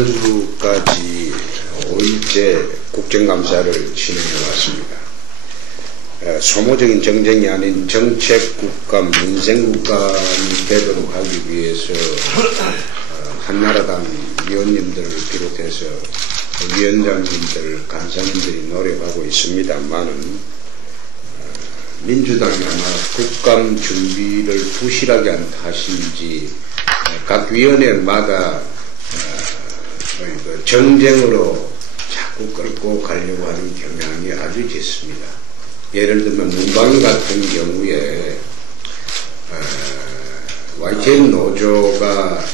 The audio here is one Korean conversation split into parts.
지난주까지 5일째 국정감사를 진행해 왔습니다. 소모적인 정쟁이 아닌 정책국감, 민생국감이 되도록 하기 위해서 한나라당 위원님들을 비롯해서 위원장님들, 간사님들이 노력하고 있습니다만은 민주당이 아마 국감 준비를 부실하게 한 탓인지 각 위원회마다 정쟁으로 자꾸 끌고 가려고 하는 경향이 아주 짙습니다. 예를 들면 문방위 같은 경우에 YTN 노조가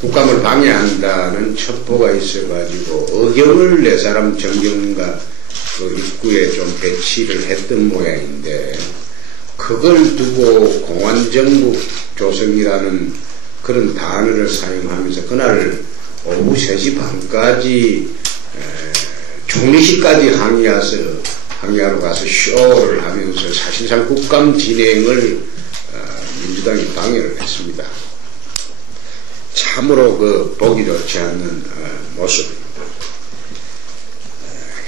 국감을 방해한다는 첩보가 있어가지고 의견을 네 사람 정경과 그 입구에 좀 배치를 했던 모양인데, 그걸 두고 공안정국 조성이라는 그런 단어를 사용하면서 그날 오후 3시 반까지 총리실까지 항의하러 가서 쇼를 하면서 사실상 국감 진행을 민주당이 방해를 했습니다. 참으로 보기 좋지 않는 모습입니다.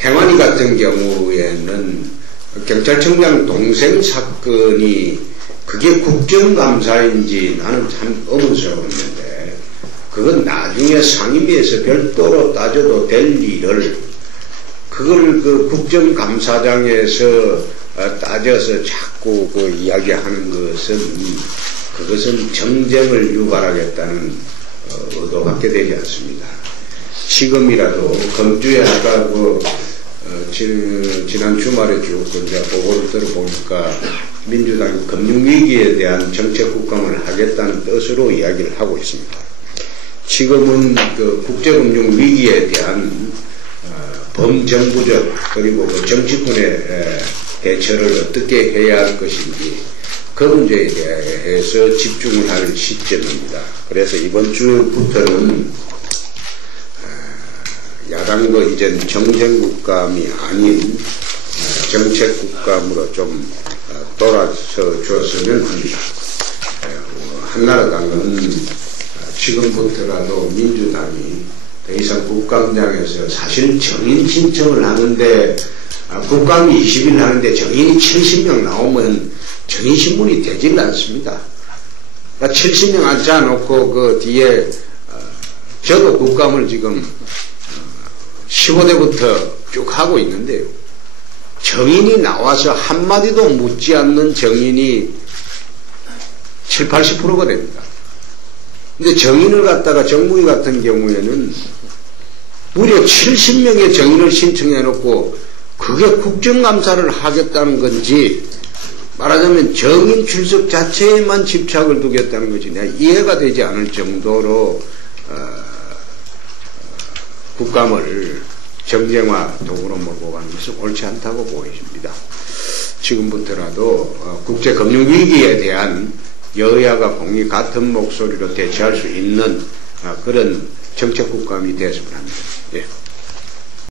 행안위 같은 경우에는 경찰청장 동생 사건이 그게 국정감사인지 나는 참 의문스러웠는데, 그건 나중에 상임위에서 별도로 따져도 될 일을 그걸 국정감사장에서 따져서 자꾸 이야기하는 그것은 정쟁을 유발하겠다는 의도 갖게 되지 않습니다. 지금이라도 검주에 아까 지난 주말에 쭉 보고를 들어보니까 민주당이 금융위기에 대한 정책국감을 하겠다는 뜻으로 이야기를 하고 있습니다. 지금은 국제금융위기에 대한 범정부적 그리고 정치권의 대처를 어떻게 해야 할 것인지 그 문제에 대해서 집중을 할 시점입니다. 그래서 이번 주부터는 야당도 이젠 정쟁국감이 아닌 정책국감으로 좀 돌아서 주었으면 합니다. 한나라당은 지금부터라도 민주당이 더 이상 국감장에서 사실 정인 신청을 하는데 국감이 20일 하는데 정인이 70명 나오면 정인신문이 되질 않습니다. 그러니까 70명 앉아놓고 그 뒤에 저도 국감을 지금 15대부터 쭉 하고 있는데요. 정인이 나와서 한마디도 묻지 않는 정인이 7, 80%가 됩니다. 근데 정인을 갖다가 정무위 같은 경우에는 무려 70명의 정인을 신청해 놓고 그게 국정감사를 하겠다는 건지, 말하자면 정인 출석 자체에만 집착을 두겠다는 것이 내가 이해가 되지 않을 정도로 국감을 정쟁화 도구로 몰고 가는 것은 옳지 않다고 보여집니다. 지금부터라도 국제금융위기에 대한 여야가 공히 같은 목소리로 대처할 수 있는 그런 정책국감이 되었으면 합니다. 예.